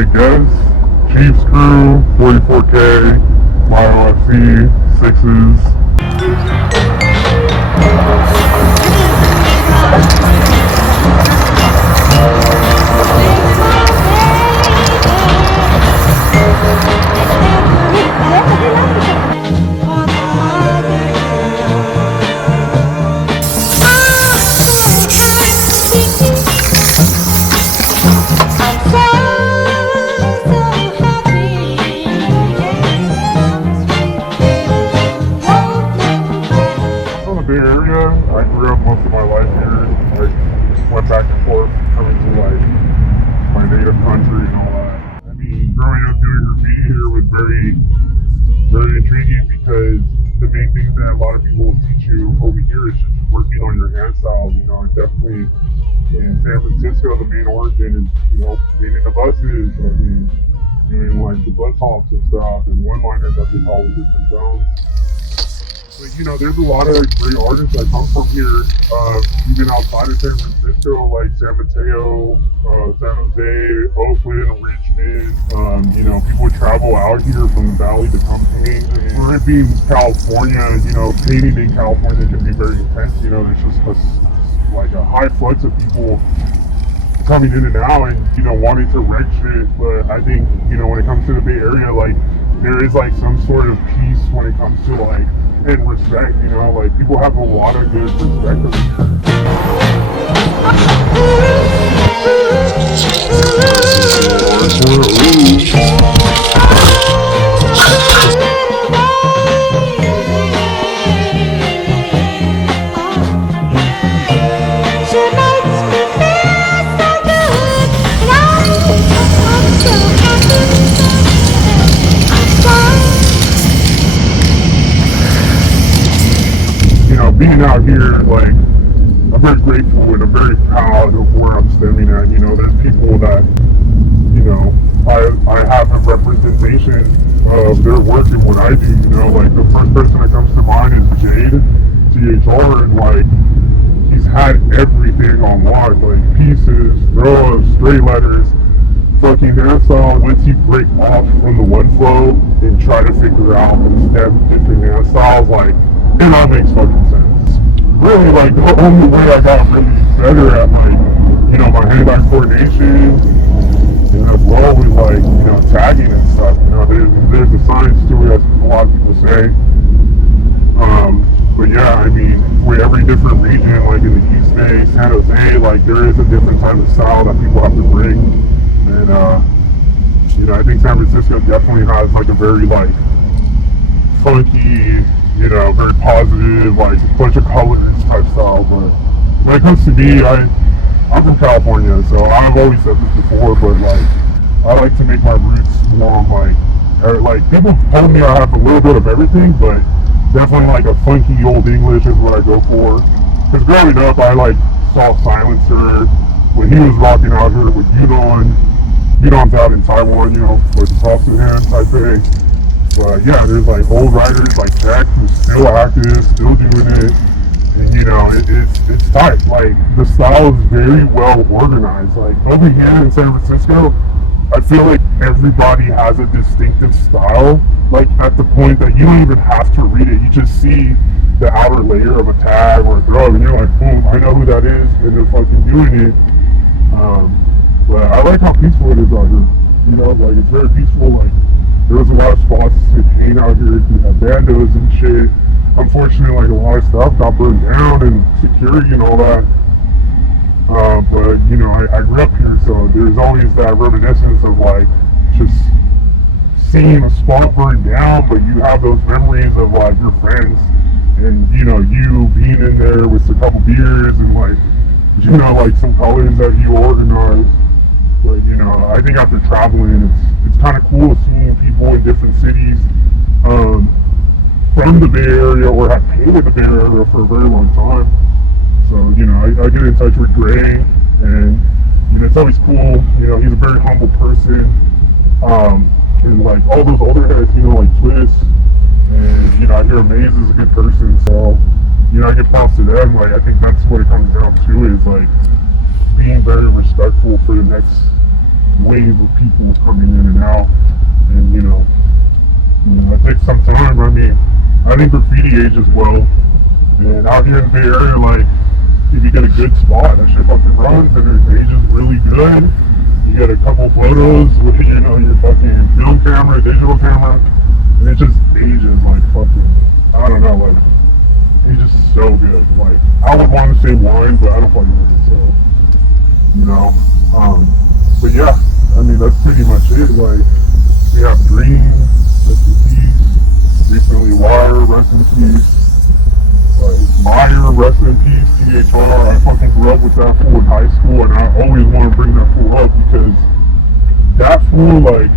Alright, GUEZ, Chiefs Crew, 44K, my OFC, sixes. From the Bay Area, I grew up most of my life here. I went back and forth coming to like my native country and all that. I mean, growing up doing graffiti here was very intriguing because the main thing that a lot of people will teach you over here is just working on your hand styles. You know, definitely in San Francisco, the main origin is, painting the buses. I mean, doing like the bus hops and stuff and one-liners that they call the different zones. But there's a lot of great artists that come from here, even outside of San Francisco, like San Mateo, San Jose, Oakland, Richmond. People travel out here from the valley to come paint. And for it being California, painting in California can be very intense. There's just like a high flux of people coming in and out and, wanting to wreck shit. But I think, when it comes to the Bay Area, like, there is like some sort of peace when it comes to like, and respect, like people have a lot of good respect over being out here, like, I'm very grateful and I'm very proud of where I'm stemming at. There's people that, I have a representation of their work and what I do. Like the first person that comes to mind is Jade, THR, and like, he's had everything on lock, like pieces, throw-ups, straight letters, fucking handstyle. Once you break off from the one flow and try to figure out and step different handstyles, like, and that makes fucking sense. Really, like, the only way I got really better at, like, my hand-eye coordination and as well with, like, tagging and stuff. There's a science to it, as a lot of people say. But yeah, I mean, with every different region, like in the East Bay, San Jose, like, there is a different type of style that people have to bring. And, I think San Francisco definitely has, like, a very, like, funky, very positive, like, bunch of colors type style. But when it comes to me, I'm from California, so I've always said this before, but like, I like to make my roots more like people told me I have a little bit of everything, but definitely like a funky old English is what I go for. Because growing up, I like saw Silencer when he was rocking out here with Yudon. Yudon's out in Taiwan, with props to him type thing. But yeah, there's like old writers like Jack who's still active, still doing it, and it's tight. Like, the style is very well organized. Like over here in San Francisco, I feel like everybody has a distinctive style. Like at the point that you don't even have to read it, you just see the outer layer of a tag or a throw, and you're like, boom, I know who that is, and they're fucking doing it. But I like how peaceful it is out here. Like, it's very peaceful. Like, there was a lot of spots to paint out here. You have bandos and shit. Unfortunately, like, a lot of stuff got burned down and security and all that. But, I grew up here, so there's always that reminiscence of, like, just seeing a spot burned down, but you have those memories of, like, your friends and, you being in there with a couple beers and, like, like some colors that you organized. But, I think after traveling, it's kind of cool seeing people in different cities from the Bay Area or have painted the Bay Area for a very long time. So, I get in touch with Gray, and, it's always cool. He's a very humble person. And, like, all those older heads, like Twist, and, I hear Maze is a good person, so, I get props to them. Like, I think that's what it comes down to, is, like, being very respectful for the next wave of people coming in and out, and it takes some time. I mean, I think graffiti ages well, and out here in the Bay Area, like, if you get a good spot, that shit fucking runs, and it ages really good. You get a couple photos with, your fucking film camera, digital camera, and it just ages like fucking, I don't know, like, it's just so good. Like, I would want to say wine, but I don't fucking with it, so, but yeah, I mean, that's pretty much it. Like, we have Dream, rest in peace, recently Wire, rest in peace, like, Meyer, rest in peace, THR. I fucking grew up with that fool in high school, and I always want to bring that fool up because that fool, like,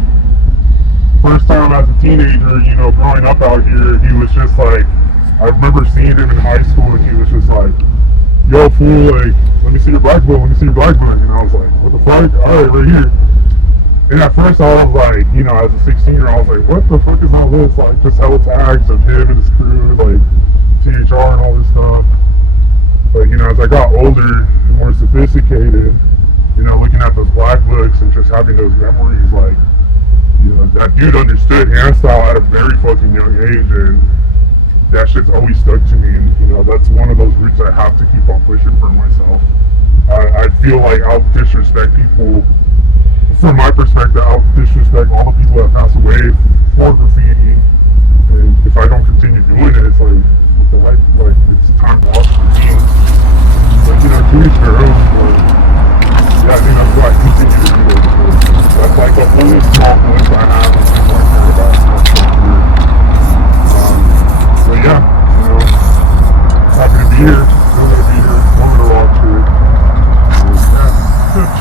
first time as a teenager, growing up out here, he was just like, I remember seeing him in high school, and he was just like, yo, fool, like, let me see your black book, let me see your black book. And I was like, what the fuck? Alright, right here. And at first I was like, as a 16-year-old, I was like, what the fuck is all this? Like, just hella tags of him and his crew, like, THR and all this stuff. But, as I got older and more sophisticated, looking at those black books and just having those memories, like, that dude understood hand style at a very fucking young age, and that shit's always stuck to me, and that's one of those roots I have to keep on pushing for myself. I feel like I'll disrespect people, from my perspective, I'll disrespect all the people that pass away for graffiti, and if I don't continue doing it, it's like it's time to watch the team. But to each their own. But yeah, I think that's why I continue to do it. That's like the only small voice I have, and people I care about. But yeah, happy to be here. Still gonna be here. Want to rock shit. Yeah.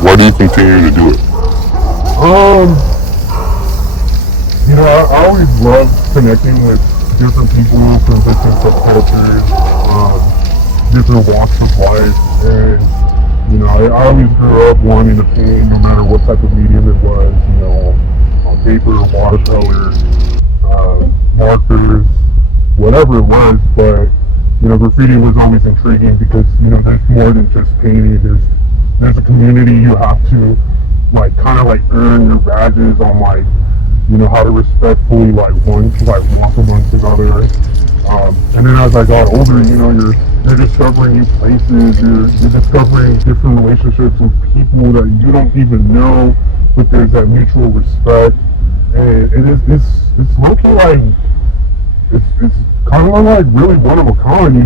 Why do you continue to do it? I always love connecting with different people from different subcultures, different walks of life, and I always grew up wanting to paint, no matter what type of medium it was, on paper, watercolor, markers, whatever it was. But graffiti was always intriguing because there's more than just painting. There's a community. You have to kind of earn your badges on how to respectfully walk amongst each other. And then as I got older, you're discovering new places. You're discovering different relationships with people that you don't even know, but there's that mutual respect. And it's low-key it's kind of really one of a kind.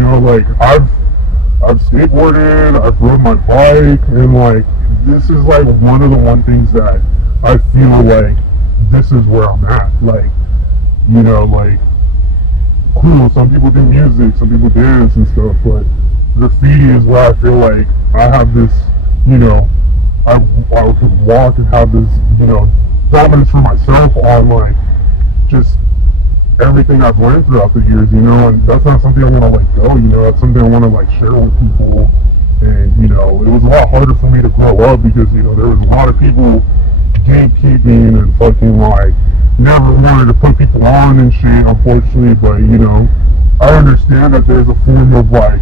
I've skateboarded, I've rode my bike, and this is one of the things that I feel this is where I'm at. Cool, some people do music, some people dance and stuff, but graffiti is where I feel I have this, I could walk and have this, dominance for myself on just everything I've learned throughout the years, and that's not something I want to let go, that's something I want to share with people. And it was a lot harder for me to grow up because there was a lot of people gatekeeping and fucking never wanted to put people on and shit, unfortunately, but you know, I understand that there's a form of like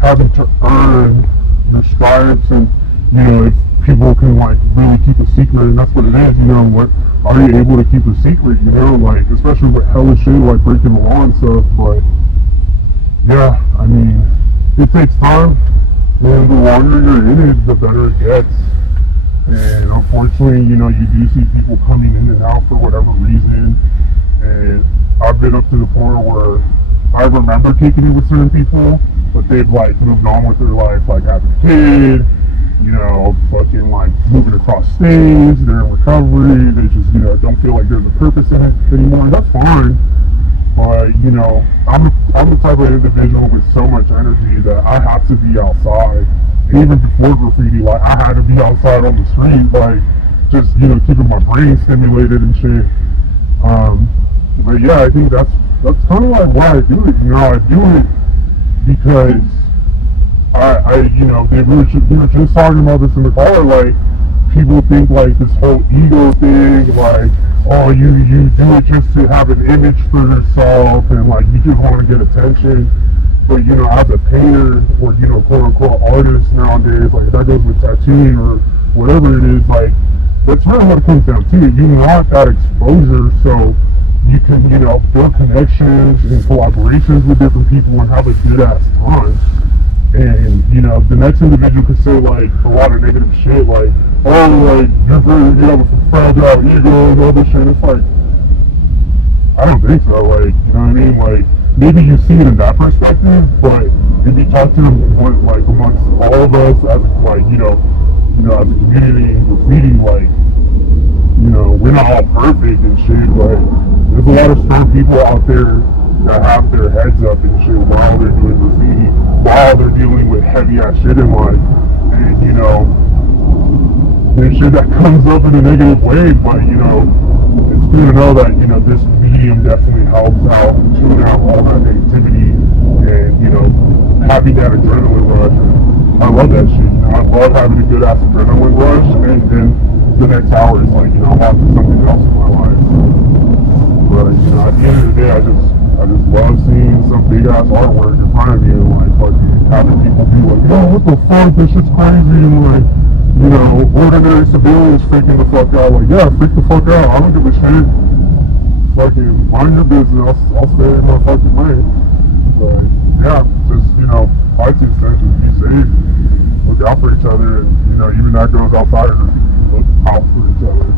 having to earn your stripes, and you know, if people can like really keep a secret, and that's what it is, you know, what are you able to keep a secret, you know, like especially with hella shit like breaking the law and stuff, but yeah, I mean, it takes time, and the longer you're in it, the better it gets. And unfortunately, you know, you do see people coming in and out for whatever reason. And I've been up to the point where I remember kicking it with certain people, but they've like moved on with their life, like having a kid, you know, fucking like moving across states, they're in recovery, they just, you know, don't feel like there's a purpose in it anymore. That's fine. But, you know, I'm the type of individual with so much energy that I have to be outside. And even before graffiti, like, I had to be outside on the street, like, just, you know, keeping my brain stimulated and shit. But yeah, I think that's kind of like why I do it. You know, I do it because you know, we were just talking about this in the car, like, people think like this whole ego thing, like, oh, you do it just to have an image for yourself, and like you just want to get attention. But you know, as a painter or, you know, quote unquote artist nowadays, like that goes with tattooing or whatever it is, like that's really what it comes down to. You want that exposure so you can, you know, build connections and collaborations with different people and have a good ass time. And, you know, the next individual could say, like, a lot of negative shit, like, oh, like, you're very, you have a fragile ego and all this shit. It's like, I don't think so, like, you know what I mean? Like, maybe you see it in that perspective, but if you talk to them, like, amongst all of us as, like, you know, as a community in graffiti, like, you know, we're not all perfect and shit, but there's a lot of strong people out there that have their heads up and shit while they're doing graffiti, while they're dealing with heavy ass shit in life. And, you know, there's shit that comes up in a negative way, but, you know, it's good to know that, you know, this medium definitely helps out tune out all that negativity and, you know, having that adrenaline rush. And I love that shit, you know, I love having a good ass adrenaline rush, and then the next hour is like, you know, I'm on to something else in my life. But, you know, at the end of the day, I just love seeing some big ass artwork in front of me and like fucking having people be like, yo, what the fuck, this shit's crazy, and like, you know, ordinary civilians freaking the fuck out. Like, yeah, freak the fuck out, I don't give a shit. Fucking mind your business, I'll stay in my fucking lane. But yeah, just, you know, my 2 cents is be safe, look out for each other, and, you know, even that goes outside of the look out for each other.